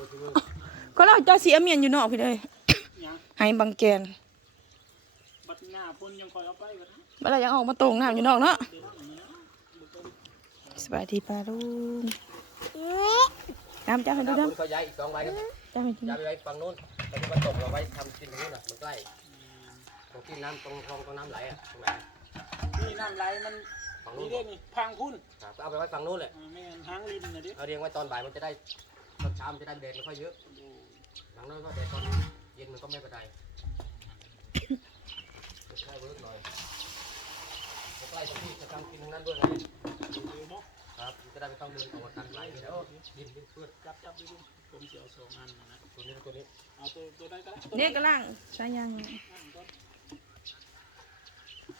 บ่ถือมือก็เราเจ้าเสียเมียนอยู่นอกพี่เลยยังให้บังแกนบัดหน้าพุ่นยังคอยเอาไปกันนะเวลายังออกมาตรงน้ำอยู่นอกเนาะเดี๋ยวนั่งอย่างนี้นะบุกไปสบายดีปลาลุงน้ำจ้าให้ดูถ้าน้คุณเขาย้ายอีกสองใบนะำจ้าให้ดูย้ายน้ไปไว้ฝั่งนู้นแล้วก็มาตกเราไว้ทำกินตรงนู้นน่ะมันใกล้ตรงที่น้ำตรงคลองตรงน้ำไหลอะตรงไหนนี่น้ำไหลมันฝั่งนู้นี่นเรียกนี่พังพุ่นครับก็เอาไปไว้ฝั่งนู้นเลยอ่าไม่งั้นหางลินนะดิเอาเรียงไว้ตอนบ่ายมันจะได้ ตอนเช้ามันจะได้แดดไม่ค่อยเยอะหลังนั้นก็แดดตอนเย็นมันก็ไม่เป็นไรใกล้เวิร์กหน่อยใกล้ตรงที่จะทำกินทางนั้นด้วยไงดูเนาะครับมันจะได้ไม่ต้องเดินออกมาตัดไหลแล้วดินดินเพื่อนจับจับดูดูผมเสียวสองอันนะตัวนี้ตัวนี้เอาตัวตัวได้ก็ได้ำเนี่ยกระล่างใช้ยังน้ำก็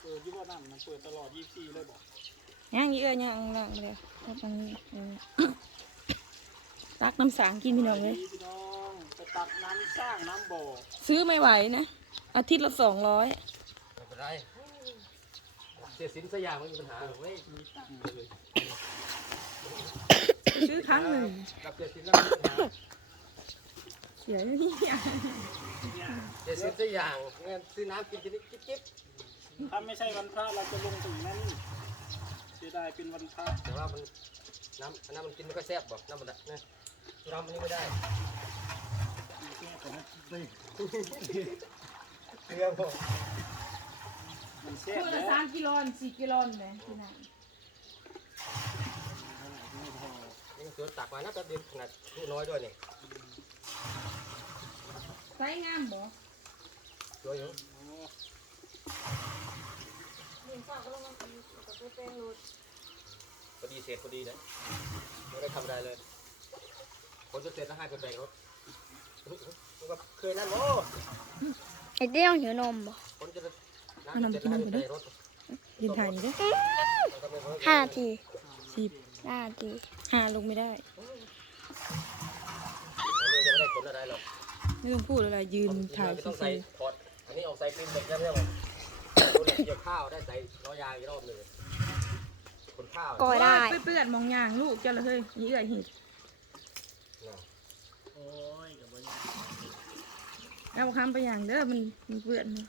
เปิดอยี่ว่าน้ำมันเปิดตลอด24เลยบอกยังอีกเอ้ยยังล่างไปเลยตักน้ำเออ ตักน้ำสางกินพี่น้องเลยพี่น้องไปตักน้ำสร้างน้ำบ่อซื้อไม่ไหวนะอาทิตย์ละสองร้อยไม่เป็นไรเสียสินสักอย่างไม่มีปัญหาหรอกเว้ยมีตั้งเลยซื้อครั้งหนึ่งกับเสียสินแล้วไม่มีปัญหาเสียนี่อย่างเนี่ยเสียสินสักอย่างเงินซื้อน้ำกินทีนี้จิ๊บจิ๊บถ้าไม่ใช่วันพระเราจะลงถึงนั่นนี่เสียดายเป็นวันพระแต่ว่ามันน้ำน้ำมันกินไม่ค่อยแซ่บบอกน้ำมันนะ น้ำมันนี่ไม่ได้มีแค่ของนี่เกลือพอมันแซ่บตัวแล้ละวสามกิโลสี่กิโลเลยพี่น้องไม่พอนี่ก็เสือตักมานะแป๊บเดียวขนาดลูกน้อยด้วยนี่ไซส์งามบ่สวยอยู่พอดีเสร็จพอดีนะไม่ได้ทำอะไรเลย คนจะเสร็จแล้วให้ไปแบ่งรถมันก็เคยนั่นโอ้ไอ้เตี้ยหิวนมบ่คนจะน้ำเสร็จแล้วให้ไปแบ่งรถยืนถ่ายนี่เด้อมันก็ไม่เวิร์กห้านาทีสิบห้านาทีหาลงไม่ได้มันจะไม่ได้ผลอะไรหรอกไม่ต้องพูดอะไรยืนถ่ายจะต้องซีใส่ถอดอันนี้ออกใส่ฟิล์มเด็กได้ไหมครับตัวเกี่ยวข้าวได้ใส่ล้อยางอีกรอบหนึ่งคนข้าวก็ได้เปื้อนๆมองยางลูกเจ้าละเฮ้ยนี่เอื้อยเห็ด โอ้ยกับวันเอาคำไปอย่างเด้อมันมันเปื้อนเลย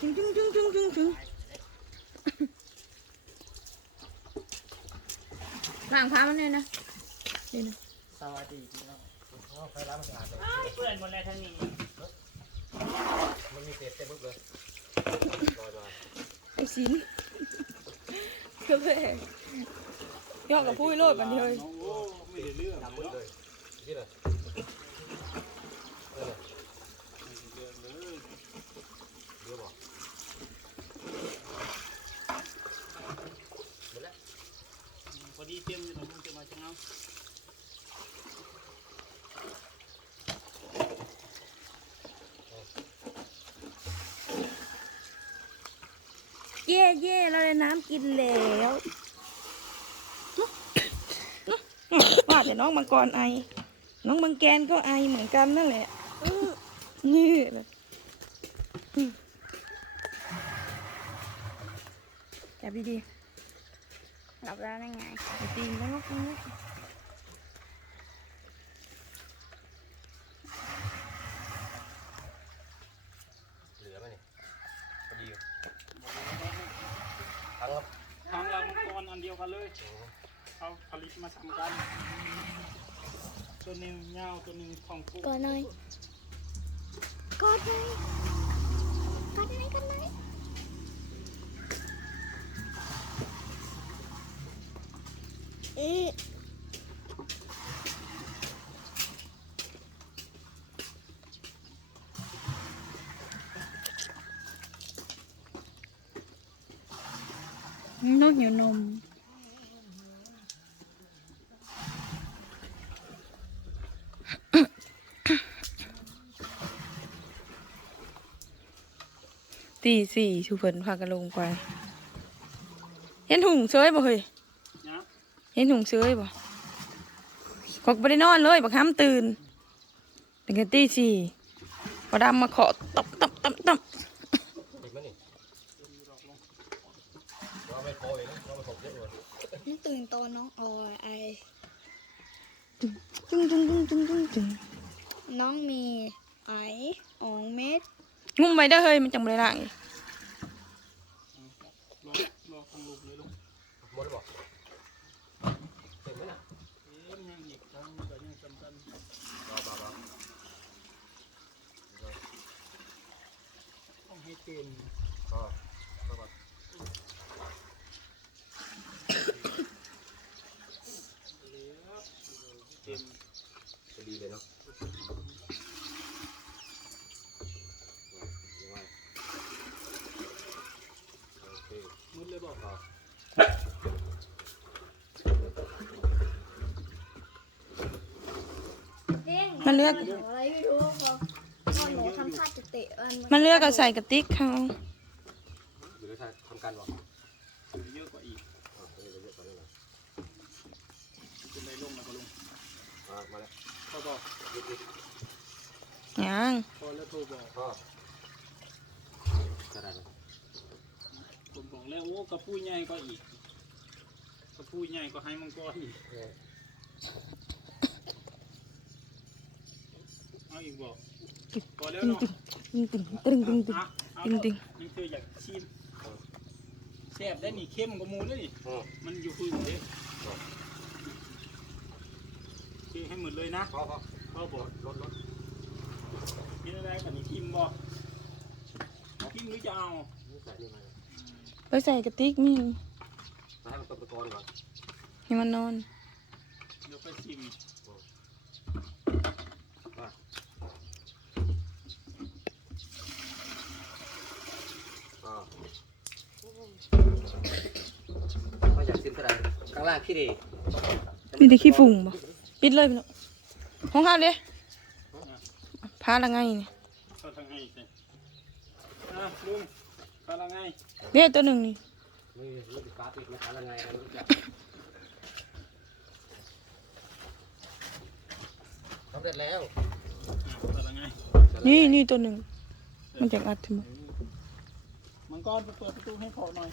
จึงจึงจึงจึงจึงจึงล้างผ้ามันเนี่ยนะนี่นะสวัสดีพี่น้องเอาไฟล้างมันสะอาดเลยเพื่อนหมดแล้วทั้งนี้มันมีเศษเต็มบึกเลยลอยมาไอ้สินก็แพ้ ยอกกับผู้โลดบันเทยเลยเลยเออไม่ได้เรื่องเลยเดี๋ยวบอกหมดแล้วพอดีเตรียมอยู่ตรงนู้นจะมาจังเอาเย่เย่เราได้น้ำกินแล้วว่า แต่น้องมังกรไอ น้องมังแกนก็ไอเหมือนกันนั่นแหละนี่แหละจับดีหลับแล้วได้ไงๆอย่าตีนแล้วก็นะเหลือไหมนี่พอดีอยู่ทั้งครับทางเรามังกรอันเดียวกันเลย เขาผลิตมาทำกัน ตัวหนึ่งเงาตัวหนึ่งของปุ๊กอดหน่อยกอดหน่อยกอดหน่อยกอดหน่อยเอ๊ะ น้องหิวนม ตีสี่ชูเพิ่นพากันลงไป เห็นถุงเซยบ่เฮ้ยนะเห็นถุงเซยบ่ขอกไปได้นอนเลยบักห้ามตื่นตั้งแต่ตีสี่พอดำมาเคาะตับตับตับตับติดไหมนี่ว่าไม่พอเลยนะว่ามันตกเยอะเลยนี่ตื่นตอนน้องออยไอตึงตึงตึงตึงตึงตึงน้องมีไออองเม็ด งุ้มไว้ได้อเฮ้ยมันจังบ่ได้ล้างอีก รอรอทางลูกเลยลูก หมดแล้วบอกเต็มไหมน่ะ เอ๊ะยังอีกครั้งก็ยังจำกัน รอรอรอ ต้องให้เต็ม มันเลือก อะไรไม่รู้พอพอหนูทำท่าจะเตะมันมันเลือกเอาใส่กระติกเขาอยู่ในทางทำการบอกเยอะกว่าอีกอ่าเดี๋ยวเยอะกว่านี้นะเป็นไรลงนะก็ลงอ่ามาแล้วพอบอกยึดยึดยังพอแล้วโทรบอกพ่อจะได้ไหมผมบอกแล้วโอ้กระพุ้ยใหญ่ก็อีกกระพุ้ยใหญ่ก็ให้มังกรอีก เออเอาอีกบอกพอแล้วเนาะตึงตึงตึงตึงตึงอะเอาจริงนี่คืออยากชิมแซ่บได้นี่เข้มกว่าหมูด้วยนี่อืมมันอยู่คือเด้คือให้หมดเลยนะพ่อพ่อพ่อบอกรถรถกินอะไรกันนี่ทิมบอกทิมหรือจะเอานี่ใส่นี่มาไปใส่กระติกนี่มาให้มันตกตะกอนก่อนให้มันนอนเดี๋ยวไปชิม พ่ออยากซิมกระดาษข้างล่างขี้ดีมีแต่ขี้ฝุ่งบ่ปิดเลยพี่น้องห้องห้ามเด้พาละไงนี่เข้าทางให้สิอะลุงพาละไงเด้ตัวหนึ่งนี่นี่นี่ฟ้าปิดมาทำยังไงไม่รู้จักสำเร็จแล้วอะพาละไงนี่นี่ตัวหนึ่งมันจะอัดถึงมังกรไปเปิดประตูให้พอหน่อย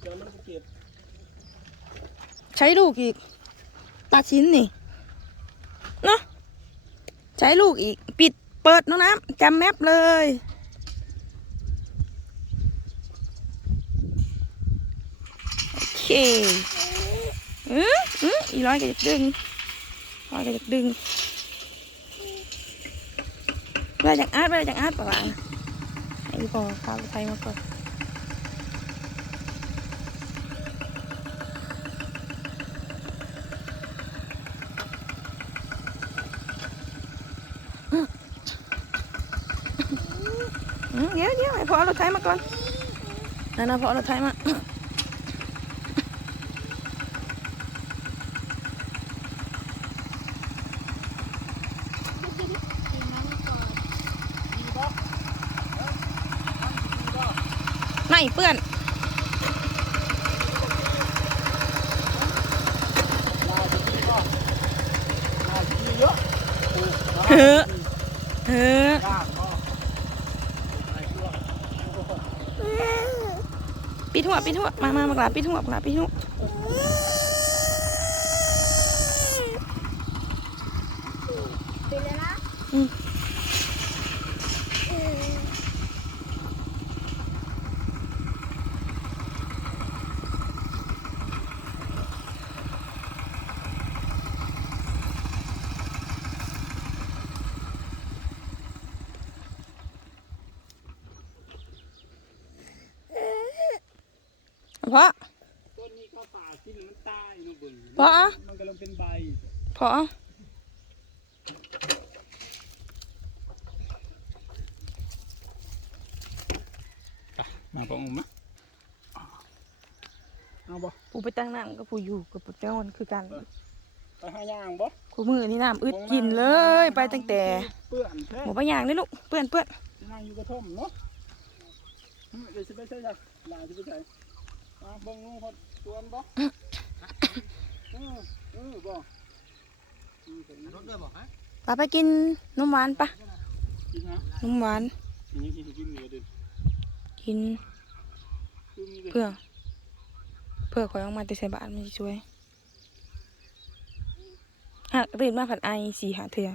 เดี๋ยวรถไปเก็บ ใช้ลูกอีก ตัดชิ้นนี่เนาะใช้ลูกอีก ปิดเปิดน้องน้ำจำแมปเลย โอเคเออเอออีร้อยก็จดึงร้อยก็จดึงเวลาจากอาร์ตเวลาจากอาร์ตปะวะไอ้พอข้าวไทยมาก่อน เดี๋ยวเดี๋ยวให้พอรถไถมาก่อนนั่นนะพอรถไถมากินน้ำก่อนไม่เปื้อนเยอะเฮ้อเฮ้อ ก้างก็ ปิดหัวมามามาหลาปิดหัวมาหลาปิดหัว ไปเลยนะ อืม เออ พอต้นนี้ก็ป่ากินมันตายนู่นเบึงพอมันกำลังเป็นใบพอมาปองมะเอาบ่ผู้ไปตั้งนั่งก็ผู้อยู่กับผู้เจ้ามันคือกันไปหาย่างบ่ผู้มือนี่น้ำอึดกินเลยไปตั้งแต่เปื้อนแท้หมูปลาย่างนี่ลูกเปื้อนเปื้อนนั่งอยู่กระท่อมเนาะอืมเดี๋ยวจะไปใช่จ้ะหลานจะไปใช่ มาเบิ่งงูพอสวนบ่เออเออบ่อืมเป็นรถด้วยบอกฮะปาไปกินนมหวานปะกินฮะนมหวานอันนี้กินกินเหลือเดินกินคือมีเพื่อเพื่อคอยออกมาแต่ใส่บาทมันสิช่วยหาหักตื่นมาผัดไอสี่หาเถื่อ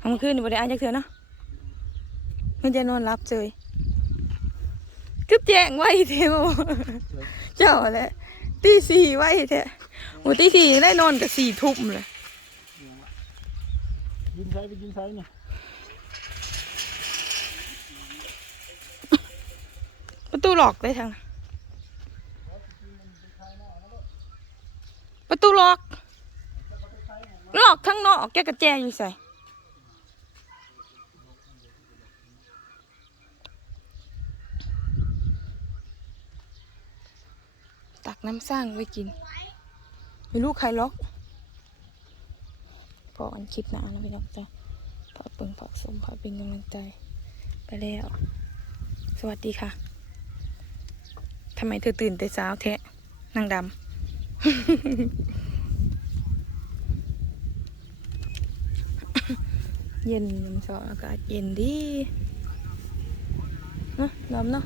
ทำคืนนี่บ่ได้ไอจักเถื่อเนาะมันจะนอนรับเจย กึบแจ้งไว้เทมเจ้าแหละตีสี่ไว้เทโอ้ตีสี่ยังได้นอนกับสี่ทุ่มเลยยินใช้ไปยินใช้เนี่ยประตูหลอกได้ทางประตูล็อกล็อกทั้งนอกแกกระแจอยู่ใส่ น้ำสร้างไว้กิน ไม่รู้ใครล็อกพออันคลิปหนานะพี่น้องจ้ะพอเปิงพอสมพอเป็นกำลังใจ ไปแล้ว สวัสดีค่ะทำไมเธอตื่นแต่เช้าแท้นางดำ เย็นยามเช้าอากาศเย็นดี เนาะดำเนาะ